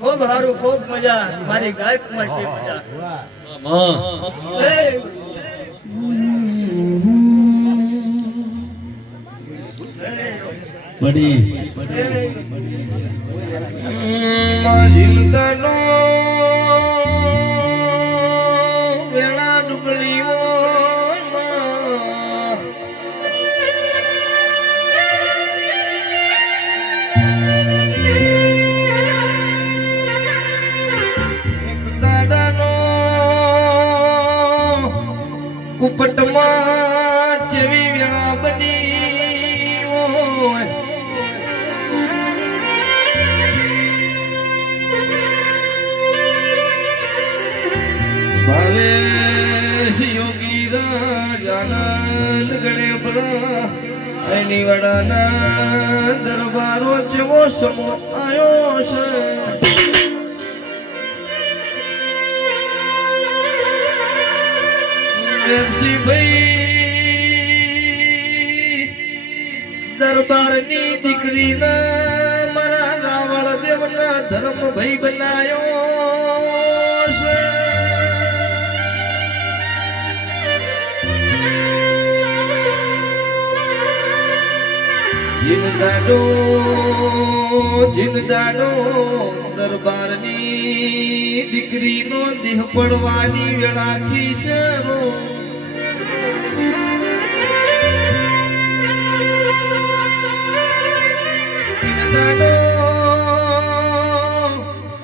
ખૂબ સારું, ખૂબ મજા. મારી ગાય કુમાર છે મજા. બડી જિંદગીનો વેળા ડુબળી કુપટમાં જેવી વેળા બની હોય ભાવેશ યોગી રાજાનંદ ગણે બરા એની વડાના દરબારો જેવો સમો આવ્યો છે દરબારની દીકરીના મારા રાવળ દેવના ધર્મ ભાઈ બનાયો છે જીનદાડો દરબારની દીકરીનો દેહ પડવાની વેળાથી છે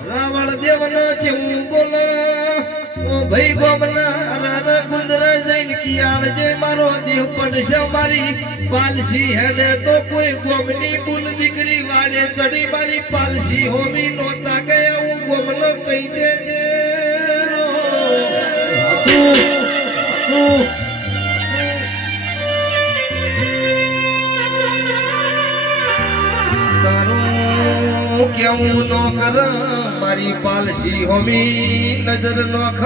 રાવળ દેવનો જેવું બોલા ઓ ભાઈ ગોમના રારા ગુંદરા જઈને કી આવજે મારો દેહ પડશે મારી પાલસી હેને તો કોઈ ગોમની બુલ દીકરી વાળે ચડી મારી પાલસી હોમી નોતા ગયા હું ગોમનો કહી દેજે કેવું નો કર મારી પાલસી હોમી નજર નોખ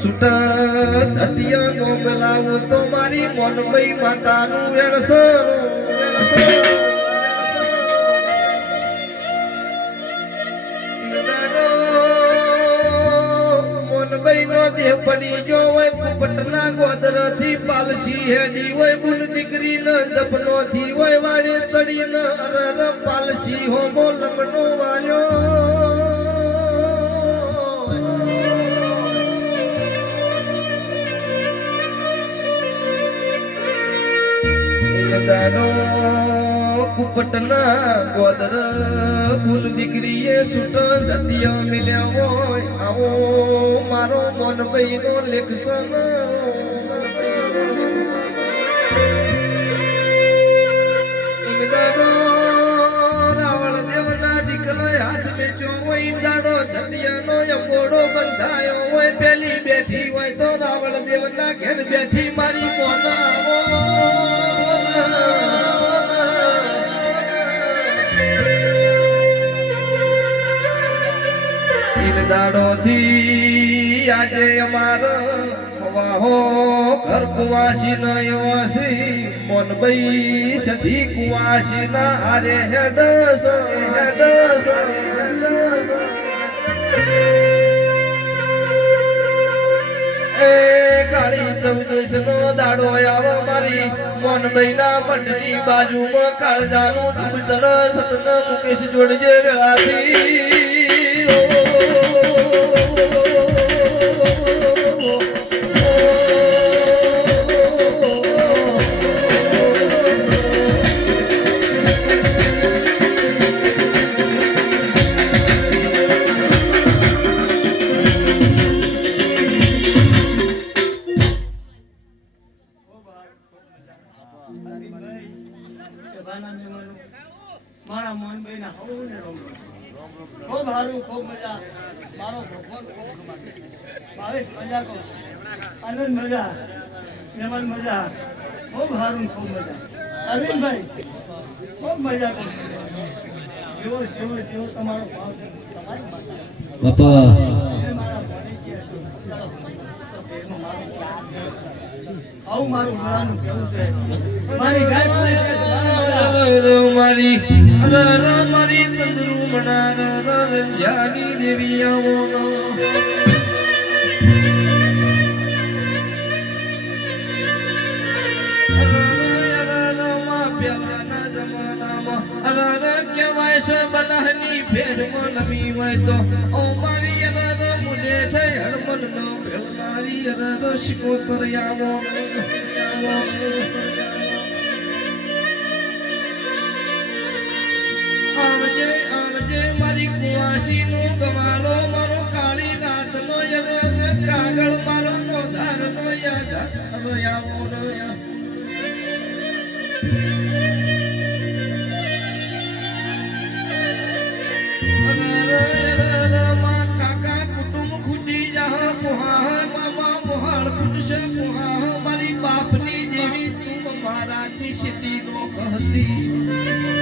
સુટા છટિયા નો બોલાવું તો મારી મોનભાઈ માતાનું વેણસર મોનભાઈ નો દેહ પડી જો હોય પોપટના ગોદર થી પાલસી હેડી હોય બુલ દીકરી ન જપનો થી હોય વાળે ચડી ન અરર પાલસી હો બોલમનો વાયો દાડો કુપટના ગોદર બુલ દીકરીએ છૂટો સત્ય મિલ્યા હોય આવો મારો મોનભાઈ નો લેખસન રાવળ દેવના દીકરો હાથ બેચો હોય દાડો સત્યનો યકોડો બંધાયો હોય પેલી બેઠી હોય તો રાવળ દેવના ઘેર બેઠી મારી મોના દાડો થી આજે અમારો વાહો ઘર કુવાસી ન યોસી મોનભાઈ સધી કુવાસી ના હારે હેડસ એ કાળી ચૌદશ નો દાડો આવો મારી મોનભાઈ ના મંડની બાજુમાં કાળજાનું ધૂળ સતત મુકેશ જોડજે વેળાથી મારા મોહનભાઈ ના ખૂબ સારું ખૂબ મજા મારો ભગવાન ખૂબ ભાવેશ મજા કહું આનંદ મજા મહેમાન મજા ખૂબ સારું ખૂબ મજા અરવિંદભાઈ ખૂબ મજા કહું જેવો જેવો જેવો તમારો ભાવ છે તમારી બાપા આવું મારું મનાનું કેવું છે મારી ગાય મારી મારી ચંદ્રુ મના રંજાની દેવી આવો કહેવાય છે બધાની ભેડમાં નમી હોય તો ઓ મારી મુજે થઈ હરમન નો ભેવનારી શિકોતર આવો આવજે આવજે મારી કુવાસી નો ગવાલો મારો કાળી રાત નો કાગળ મારો મોધાર નો યાદ આવો કાકા કુટુંબ ખૂટી જા મુહા મામા મુહાળ પૂછશે મુહા મારી બાપની જેવી તું મારાથી સીધી નો કહતી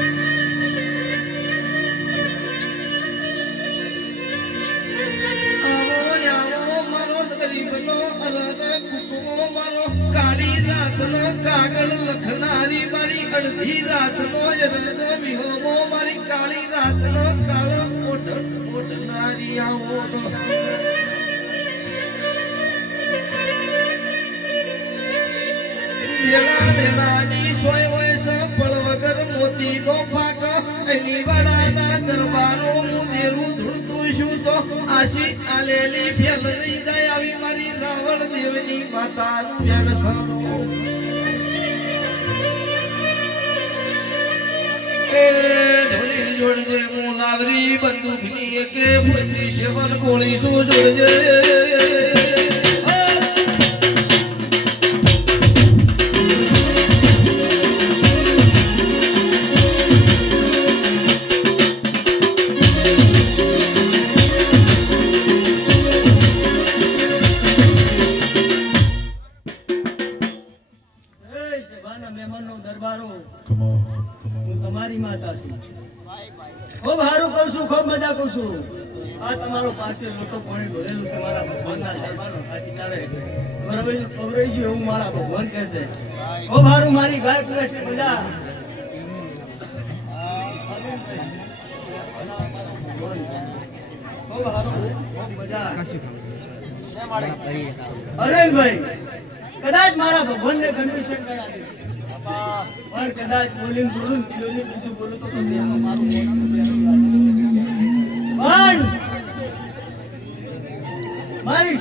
કાગળ લખનારી મારી અડધી રાતનો વિહોમો મારી કાળી રાતનો કાળો ઓઢનારી આવો વેલા વેલાની સોય હોય સફળ વગર મોતી નો પાક એની વાળાના દરબારો મુદેરું ધૂળતું શું તો આશી આલેલી ફેલ રહી જાય આવી મારી રાવણ દેવની માતાનું ફેલ સરો જોડજે મુલાવરી બંદૂકની એકે ફૂટી સેવન ગોળી શું જોડજે તમારી માતા છું ખૂબ સારું કહું છું ખૂબ મજા કહું છું આ તમારો પાસે લોટો પાણી ભરેલું છે મારા ભગવાનના દરબારનો ખાતી ચાલે બરાબર કવરાઈ ગયું એવું મારા ભગવાન કહે છે ખૂબ સારું મારી ગાય કરે છે બધા ખૂબ સારું ખૂબ મજા અરેનભાઈ કદાચ મારા ભગવાનને કન્ફ્યુઝન કરાવી પણ કદાચ બોલીને બોલું બીજું બોલું તો એમાં મારું પણ મારી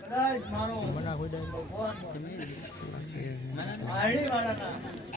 કદાચ મારો ભગવાન આરડી વાળાના